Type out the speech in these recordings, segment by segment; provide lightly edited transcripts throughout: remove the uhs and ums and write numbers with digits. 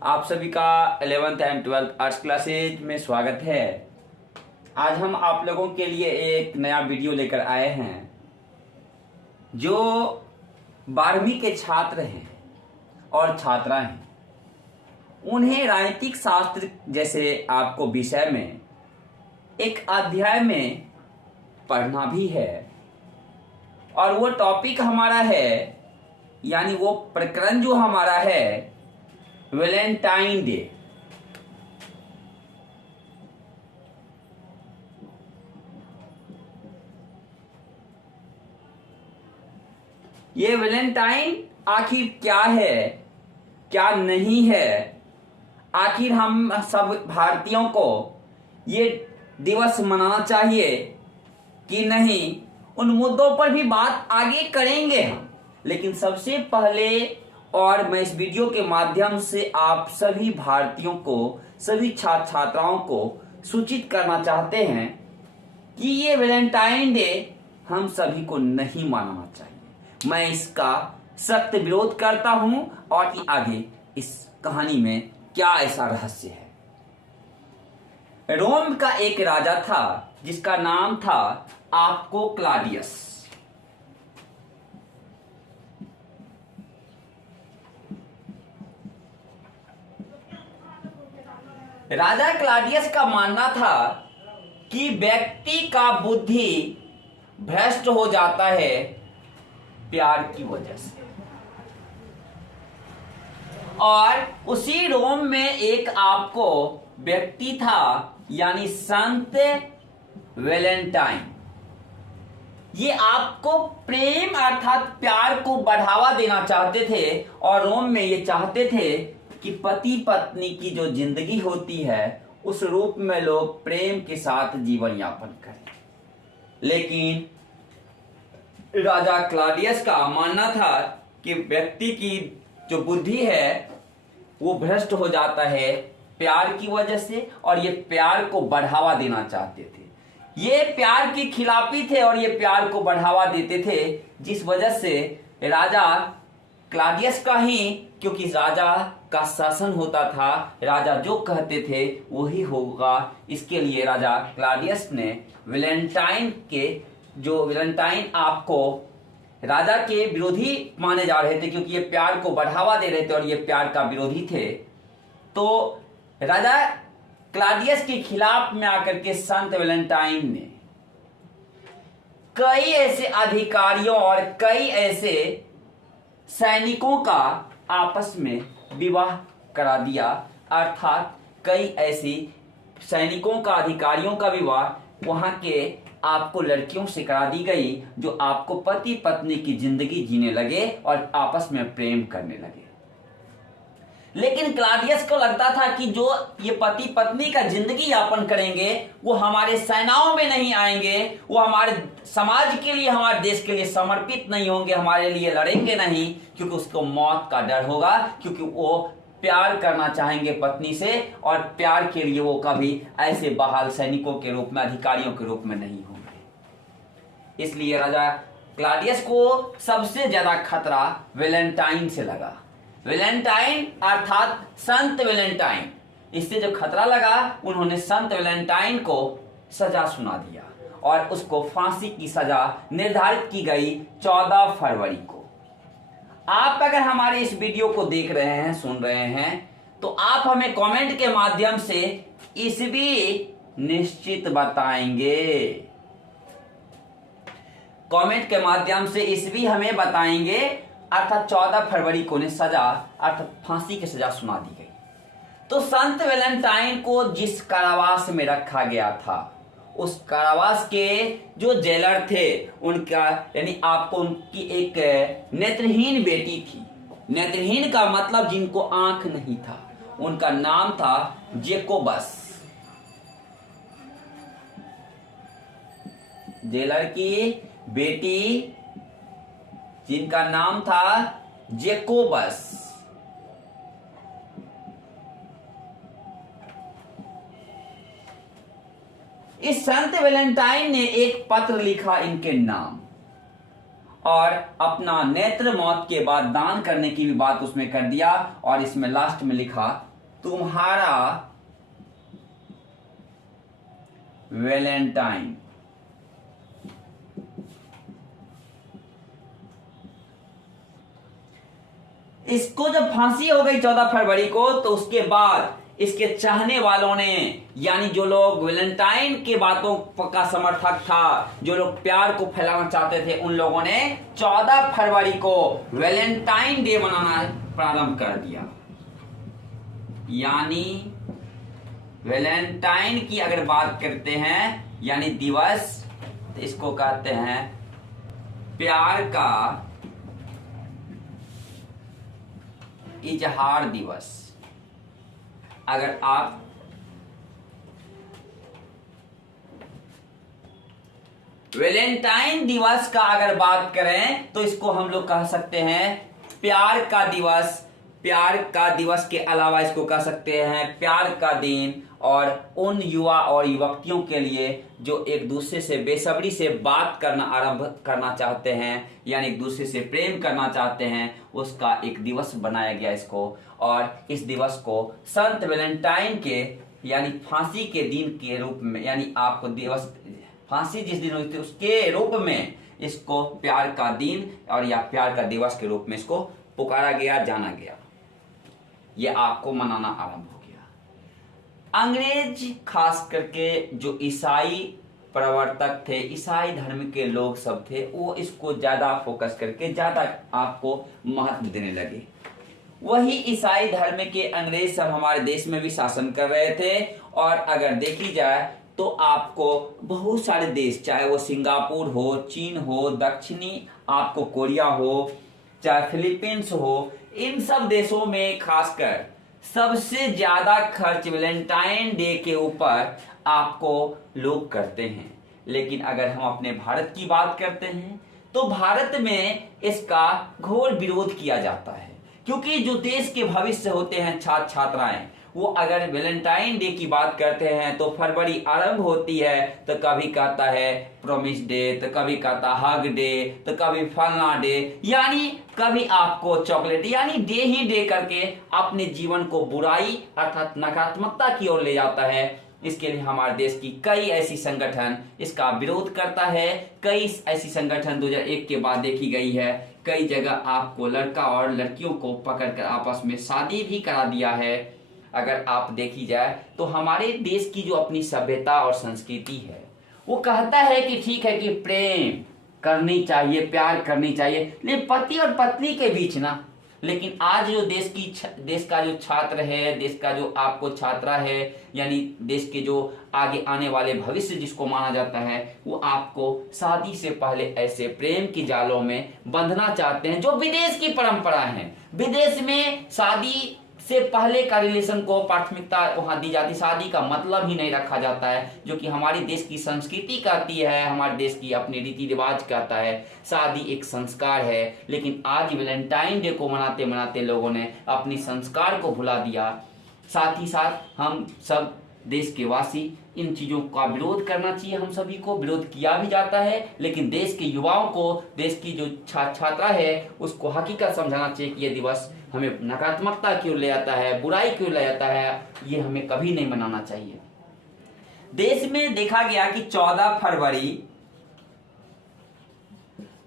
आप सभी का 11th and 12th arts classes में स्वागत है। आज हम आप लोगों के लिए एक नया वीडियो लेकर आए हैं। जो 12वीं के छात्र हैं और छात्राएं हैं, उन्हें राजनीतिक शास्त्र जैसे आपको विषय में एक अध्याय में पढ़ना भी है। और वो टॉपिक हमारा है, यानी वो प्रकरण जो हमारा है, वैलेंटाइन डे। ये वैलेंटाइन आखिर क्या है, क्या नहीं है, आखिर हम सब भारतीयों को ये दिवस मनाना चाहिए कि नहीं, उन मुद्दों पर भी बात आगे करेंगे हम। लेकिन सबसे पहले, और मैं इस वीडियो के माध्यम से आप सभी भारतीयों को, सभी छात्र छात्राओं को सूचित करना चाहते हैं कि ये वैलेंटाइन डे हम सभी को नहीं मनाना चाहिए। मैं इसका सख्त विरोध करता हूं। और कि आगे इस कहानी में क्या ऐसा रहस्य है। रोम का एक राजा था जिसका नाम था आपको क्लाडियस। राजा क्लाडियस का मानना था कि व्यक्ति का बुद्धि भ्रष्ट हो जाता है प्यार की वजह से। और उसी रोम में एक आपको व्यक्ति था, यानी संत वैलेंटाइन। ये आपको प्रेम अर्थात प्यार को बढ़ावा देना चाहते थे। और रोम में ये चाहते थे कि पति पत्नी की जो जिंदगी होती है उस रूप में लोग प्रेम के साथ जीवन यापन करें। लेकिन राजा क्लाडियस का मानना था कि व्यक्ति की जो बुद्धि है वो भ्रष्ट हो जाता है प्यार की वजह से, और ये प्यार को बढ़ावा देना चाहते थे। ये प्यार के खिलाफी थे और ये प्यार को बढ़ावा देते थे, जिस वजह से राजा क्लाडियस का ही, क्योंकि राजा का शासन होता था, राजा जो कहते थे वही होगा, इसके लिए राजा क्लाडियस ने वैलेंटाइन आपको राजा के विरोधी माने जा रहे थे, क्योंकि ये प्यार को बढ़ावा दे रहे थे और ये प्यार का विरोधी थे। तो राजा क्लाडियस के खिलाफ में आकर के संत वैलेंटाइन ने कई ऐसे अधिकारियों और कई ऐसे सैनिकों का आपस में विवाह करा दिया। अर्थात कई ऐसी सैनिकों का, अधिकारियों का विवाह वहां के आपको लड़कियों से करा दी गई, जो आपको पति पत्नी की जिंदगी जीने लगे और आपस में प्रेम करने लगे। लेकिन क्लाडियस को लगता था कि जो ये पति पत्नी का जिंदगी यापन करेंगे वो हमारे सेनाओं में नहीं आएंगे, वो हमारे समाज के लिए, हमारे देश के लिए समर्पित नहीं होंगे, हमारे लिए लड़ेंगे नहीं, क्योंकि उसको मौत का डर होगा, क्योंकि वो प्यार करना चाहेंगे पत्नी से और प्यार के लिए वो कभी ऐसे बहाल सैनिकों के रूप में, अधिकारियों के रूप में नहीं होंगे। इसलिए राजा क्लाडियस को सबसे ज्यादा खतरा वैलेंटाइन से लगा। वैलेंटाइन अर्थात संत वैलेंटाइन, इससे जो खतरा लगा, उन्होंने संत वैलेंटाइन को सजा सुना दिया और उसको फांसी की सजा निर्धारित की गई 14 फरवरी को। आप अगर हमारे इस वीडियो को देख रहे हैं, सुन रहे हैं, तो आप हमें कमेंट के माध्यम से ईस्वी निश्चित बताएंगे। कमेंट के माध्यम से ईस्वी हमें बताएंगे। अर्थात 14 फरवरी को उन्हें सजा, अर्थात फांसी की सजा सुना दी गई। तो संत वैलेंटाइन को जिस कारावास में रखा गया था, उस कारावास के जो जेलर थे, उनका, यानी आपको उनकी एक नेत्रहीन बेटी थी। नेत्रहीन का मतलब जिनको आंख नहीं था, उनका नाम था जेकोबस। जेलर की बेटी जिनका नाम था जेकोबस। इस संत वैलेंटाइन ने एक पत्र लिखा इनके नाम, और अपना नेत्र मौत के बाद दान करने की भी बात उसमें कर दिया। और इसमें लास्ट में लिखा तुम्हारा वैलेंटाइन। इसको जब फांसी हो गई 14 फरवरी को, तो उसके बाद इसके चाहने वालों ने, यानी जो लोग वैलेंटाइन के बातों का समर्थक था, जो लोग प्यार को फैलाना चाहते थे, उन लोगों ने 14 फरवरी को वैलेंटाइन डे मनाना प्रारंभ कर दिया। यानी वैलेंटाइन की अगर बात करते हैं यानी दिवस, तो इसको कहते हैं प्यार का इजहार दिवस। अगर आप वैलेंटाइन दिवस का अगर बात करें तो इसको हम लोग कह सकते हैं प्यार का दिवस। प्यार का दिवस के अलावा इसको कह सकते हैं प्यार का दिन। और उन युवा और युवतियों के लिए जो एक दूसरे से बेसब्री से बात करना आरंभ करना चाहते हैं, यानी एक दूसरे से प्रेम करना चाहते हैं, उसका एक दिवस बनाया गया इसको। और इस दिवस को संत वैलेंटाइन के यानी फांसी के दिन के रूप में, यानी आपको दिवस फांसी जिस दिन हुई थी उसके रूप में इसको प्यार का दिन और या प्यार का दिवस के रूप में इसको पुकारा गया, जाना गया। ये आपको मनाना आरंभ हो गया। अंग्रेज खास करके जो ईसाई प्रवर्तक थे, ईसाई धर्म के लोग सब थे, वो इसको ज्यादा फोकस करके ज्यादा आपको महत्व देने लगे। वही ईसाई धर्म के अंग्रेज सब हमारे देश में भी शासन कर रहे थे। और अगर देखी जाए तो आपको बहुत सारे देश, चाहे वो सिंगापुर हो, चीन हो, दक्षिणी आपको कोरिया हो, चाहे फिलीपींस हो, इन सब देशों में खासकर सबसे ज्यादा खर्च वैलेंटाइन डे के ऊपर आपको लोग करते हैं। लेकिन अगर हम अपने भारत की बात करते हैं तो भारत में इसका घोर विरोध किया जाता है, क्योंकि जो देश के भविष्य होते हैं छात्र छात्राएं, वो अगर वैलेंटाइन डे की बात करते हैं तो फरवरी आरंभ होती है तो कभी कहता है प्रॉमिस डे, तो कभी कहता हग डे, तो कभी फलना डे, यानी कभी आपको चॉकलेट, यानी डे ही डे करके अपने जीवन को बुराई अर्थात नकारात्मकता की ओर ले जाता है। इसके लिए हमारे देश की कई ऐसी संगठन इसका विरोध करता है। कई ऐसी संगठन 2001 के बाद देखी गई है, कई जगह आपको लड़का और लड़कियों को पकड़कर आपस में शादी भी करा दिया है। अगर आप देखी जाए तो हमारे देश की जो अपनी सभ्यता और संस्कृति है वो कहता है कि ठीक है कि प्रेम करनी चाहिए, प्यार करनी चाहिए, लेकिन पति और पत्नी के बीच ना। लेकिन आज जो देश का जो छात्र है, देश का जो आपको छात्रा है, यानी देश के जो आगे आने वाले भविष्य जिसको माना जाता है, वो आपको शादी से पहले ऐसे प्रेम की जालों में बंधना चाहते हैं जो विदेश की परंपरा है। विदेश में शादी से पहले का रिलेशन को प्राथमिकता वहां दी जाती, शादी का मतलब ही नहीं रखा जाता है, जो कि हमारी देश की संस्कृति कहती है, हमारे देश की अपनी रीति रिवाज कहता है। शादी एक संस्कार है, लेकिन आज वैलेंटाइन डे को मनाते मनाते लोगों ने अपनी संस्कार को भुला दिया। साथ ही साथ हम सब देश के वासी इन चीजों का विरोध करना चाहिए। हम सभी को विरोध किया भी जाता है, लेकिन देश के युवाओं को, देश की जो छात्रा है, उसको हकीकत समझाना चाहिए कि ये दिवस हमें नकारात्मकता की ओर ले जाता है, बुराई की ओर ले जाता है, ये हमें कभी नहीं मनाना चाहिए। देश में देखा गया कि 14 फरवरी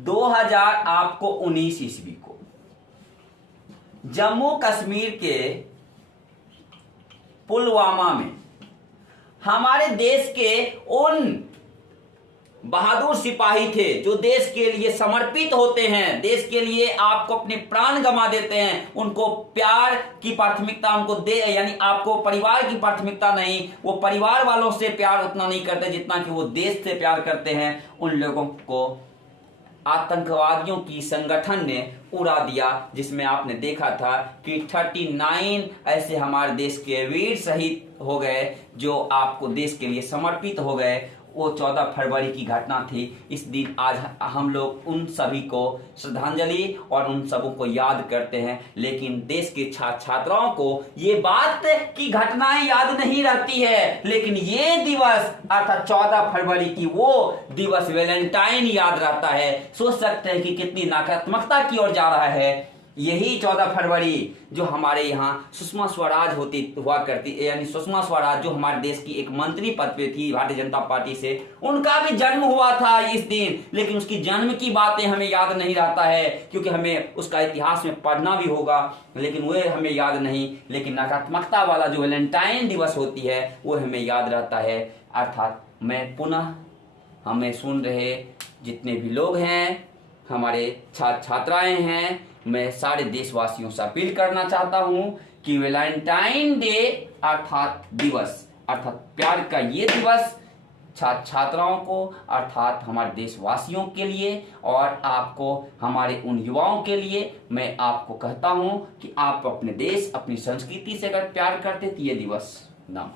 2019 ईस्वी को जम्मू कश्मीर के पुलवामा में हमारे देश के उन बहादुर सिपाही थे जो देश के लिए समर्पित होते हैं, देश के लिए आपको अपने प्राण गंवा देते हैं। उनको प्यार की प्राथमिकता उनको दे, यानी आपको परिवार की प्राथमिकता नहीं, वो परिवार वालों से प्यार उतना नहीं करते जितना कि वो देश से प्यार करते हैं। उन लोगों को आतंकवादियों की संगठन ने उड़ा दिया, जिसमें आपने देखा था कि 39 ऐसे हमारे देश के वीर शहीद हो गए जो आपको देश के लिए समर्पित हो गए। वो 14 फरवरी की घटना थी। इस दिन आज हम लोग उन सभी को श्रद्धांजलि और उन सबों को याद करते हैं, लेकिन देश के छात्र छात्राओं को ये बात की घटनाएं याद नहीं रहती है, लेकिन ये दिवस अर्थात 14 फरवरी की वो दिवस वैलेंटाइन याद रहता है। सोच सकते हैं कि कितनी नकारात्मकता की ओर जा रहा है। यही 14 फरवरी जो हमारे यहाँ सुषमा स्वराज हुआ करती, यानी सुषमा स्वराज जो हमारे देश की एक मंत्री पद पे थी भारतीय जनता पार्टी से, उनका भी जन्म हुआ था इस दिन, लेकिन उसकी जन्म की बातें हमें याद नहीं रहता है, क्योंकि हमें उसका इतिहास में पढ़ना भी होगा, लेकिन वो हमें याद नहीं। लेकिन नकारात्मकता वाला जो वैलेंटाइन दिवस होती है वो हमें याद रहता है। अर्थात मैं पुनः हमें सुन रहे जितने भी लोग हैं, हमारे छात्र छात्राएं हैं, मैं सारे देशवासियों से अपील करना चाहता हूं कि वैलेंटाइन डे अर्थात दिवस अर्थात प्यार का ये दिवस छात्र छात्राओं को अर्थात हमारे देशवासियों के लिए और आपको हमारे उन युवाओं के लिए मैं आपको कहता हूं कि आप अपने देश अपनी संस्कृति से अगर प्यार करते तो ये दिवस ना